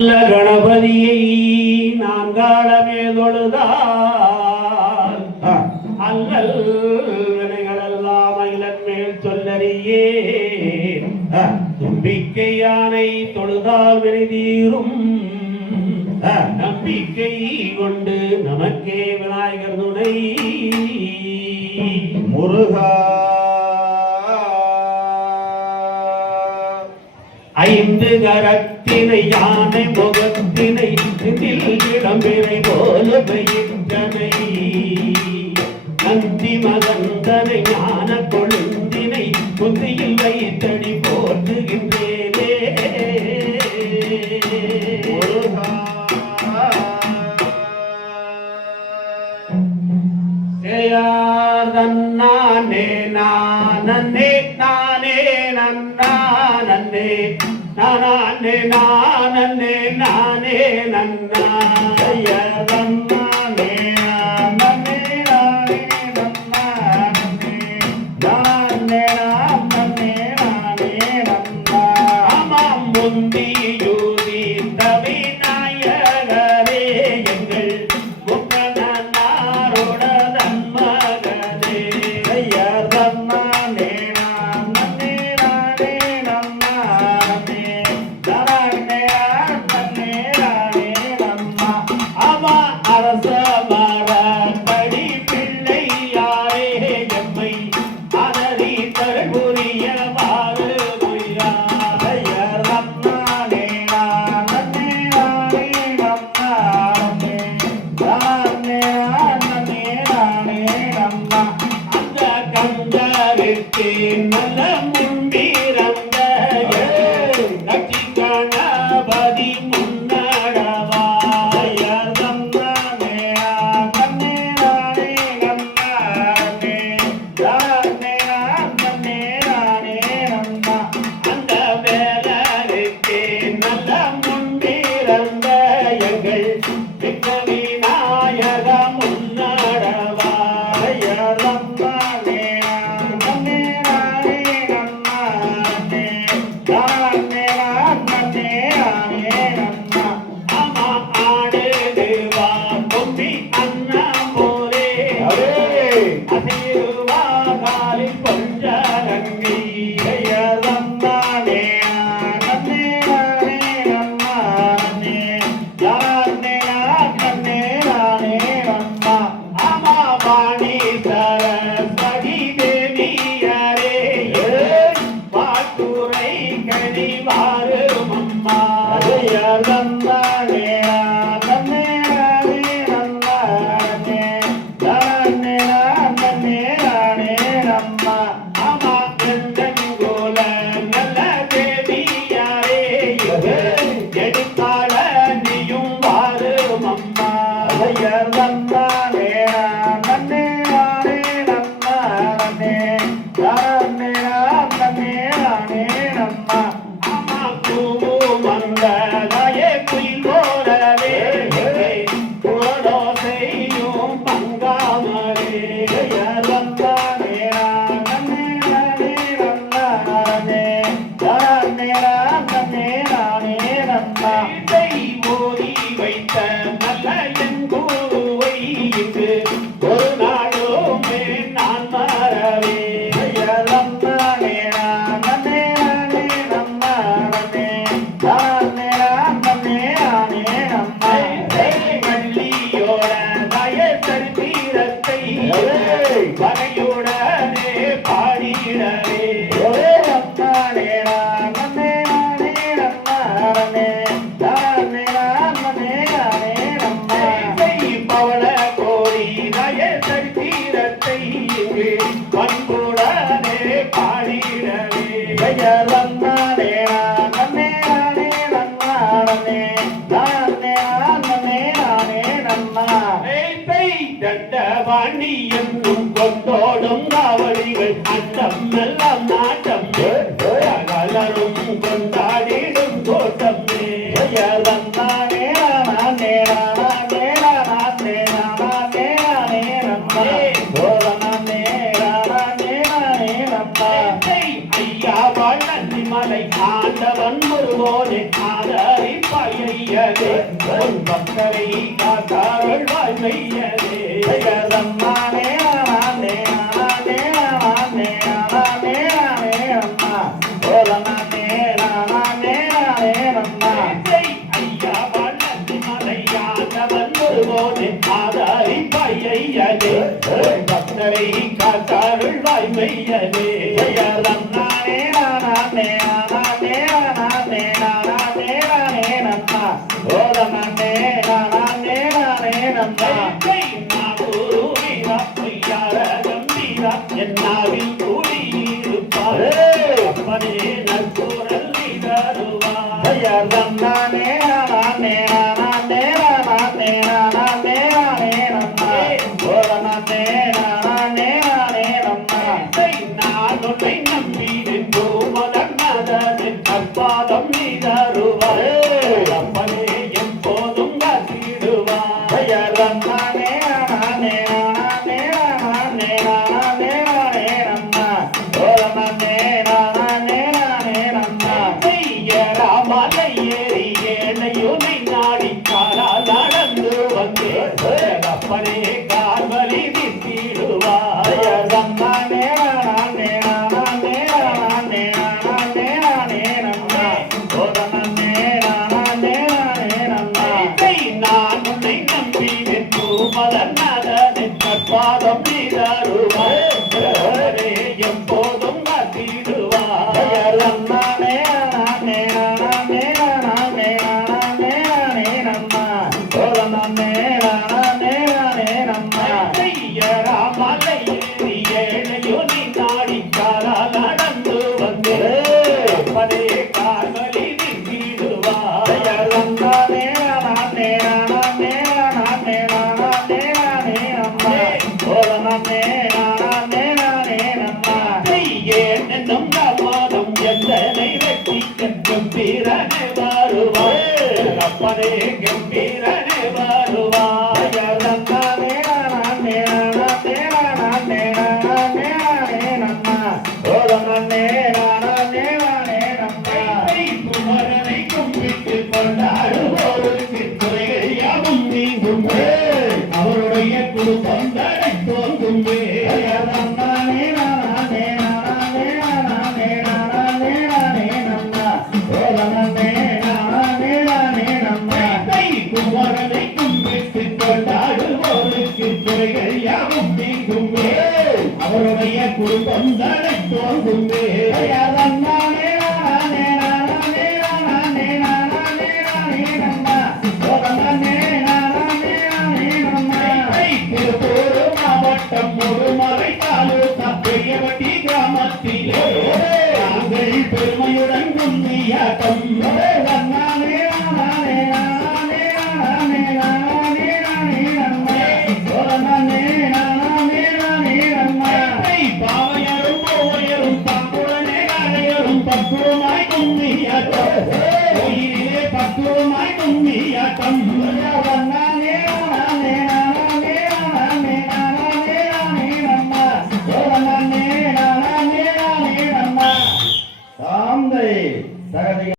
கணபதியை நான்காலமே தொழுதால் அல்லல் வினைகளெல்லாம் அகிலன் மேல் சொல்லறியே தும்பிக்கை யானை தொழுதால் வினை தீரும் நம்பிக்கை கொண்டு நமக்கே விநாயகர் துணை முருகா ஐந்து கரத்தினை யானை முகத்தினை இளம்பினை போல பெயின்றனை நந்தி மகந்தனை ஞான கொழுந்தினை புத்தியில் வைத்தடி போற்றுகின்றேனே நானே நானே நானே நன்னே நானே நானே நானே நன்னா நானே நானே நானே நன்னா நானே நானே நானே நன்னா ஆமாம் முந்தி யூதி தவி நாயகரே எங்கள் முக்கனாரோட தன்மகனே நானே நானே நானே நன்னா அவா அரச மரபடி பிள்ளையாரே எம்மை அதரி தருபுரிய வாழ நானே நானே நானே நன்னா நானே நானே நானே நன்னா அந்த கந்தருக்கு நல்ல முன்பிறந்த நச்சி கணபதி தண்டவாணி என்னும் கொண்டோடும் காவடிகள் அண்டம் எல்லாம் நாட்டம் கலரும் கொண்டாடிடும் தோட்டம் ஐயா வாழ் நன்றி மலை ஆண்டவன் ஒருவோனே ஆதரிப்பாய் மெய்யதே உன் பக்தரை காத்தாருள் வாய் மெய்யதே தன்னானே நானே நானே நானே நானே நானே அம்மா ஓலனானே நானே நானே அம்மா ஐயா வண்ணத்தி மலையானவன் ஒருவோனே ஆதாரி பையையதே உன் பக்தரை காத்தாருள் வாய் மெய்யதே தன்னானே நானே நானே நானே நானே நானே அம்மா ஓலனானே நானே நானே அம்மா என்னாவில் கூடியிருப்பார் அப்பனே நற்கூறல் நீதருவார் தன்னானே நானே நானே நானே நானே நானே அம்மா ஓலனானே நானே நானே அம்மா நான் உன்னை நம்பினேன் பூமதன் மதனின் கற்பாதம் நீதருவார் அப்பனே எப்போதும் காத்திடுவார் தன்னானே நானே நானே நானே நானே நானே அம்மா ஓலனானே நானே நானே அம்மா ராமலை ஏறி ஏழையுனை நாடி காலால் நடந்து வந்தேன் அப்பனே கால்வலி நிற்கிடுவார் தன்னானே நானே நானே நானே நானே நானே அம்மா ஓலனானே நானே நானே அம்மா நான் உன்னை நம்பினேன் பூமதன் மதனின் கற்பாதம் நீதருவார் எப்போதும் காத்திடுவார் தன்னானே நானே நானே நானே நானே நானே அம்மா ஓலனானே நானே நானே அம்மா ராமலை ஏறி ஏழையுனை நாடி காலால் நடந்து வந்தேன் அப்பனே கால்வலி நிற்கிடுவார் தன்னானே நானே நானே நானே நானே நானே அம்மா ஓலனானே நானே நானே அம்மா ஏன் என்னும் மாதம் எந்தனை வெற்றி கம்பீரனே வருவார் அப்பனே கம்பீரனே வருவார் தன்னானே நானே நானே நானே நானே நானே அம்மா ஓலனானே நானே நானே அம்மா குமரனை கும்பிட்டு கொண்டாடுவோருக்கு குறைகள் யாவும் நீங்கும் அவருடைய குடும்பம் தடை தோன்றும் தன்னானே நானே நானே நானே நானே நானே அம்மா ஓலனானே நானே நானே அம்மா குமரனை கும்பிட்டு கொண்டாடுவோருக்கு குறைகள் யாவும் நீங்கும் அவருடைய குடும்பம் தடை தோன்றும் தன்னானே நானே நானே நானே நானே நானே அம்மா ஓலனானே நானே நானே அம்மா திருப்பூர் மாவட்டம் முதுமலை தாலுகா பெரியவட்டி கிராமத்திலே நாங்கள் பெருமையுடன் கும்மியாட்டம்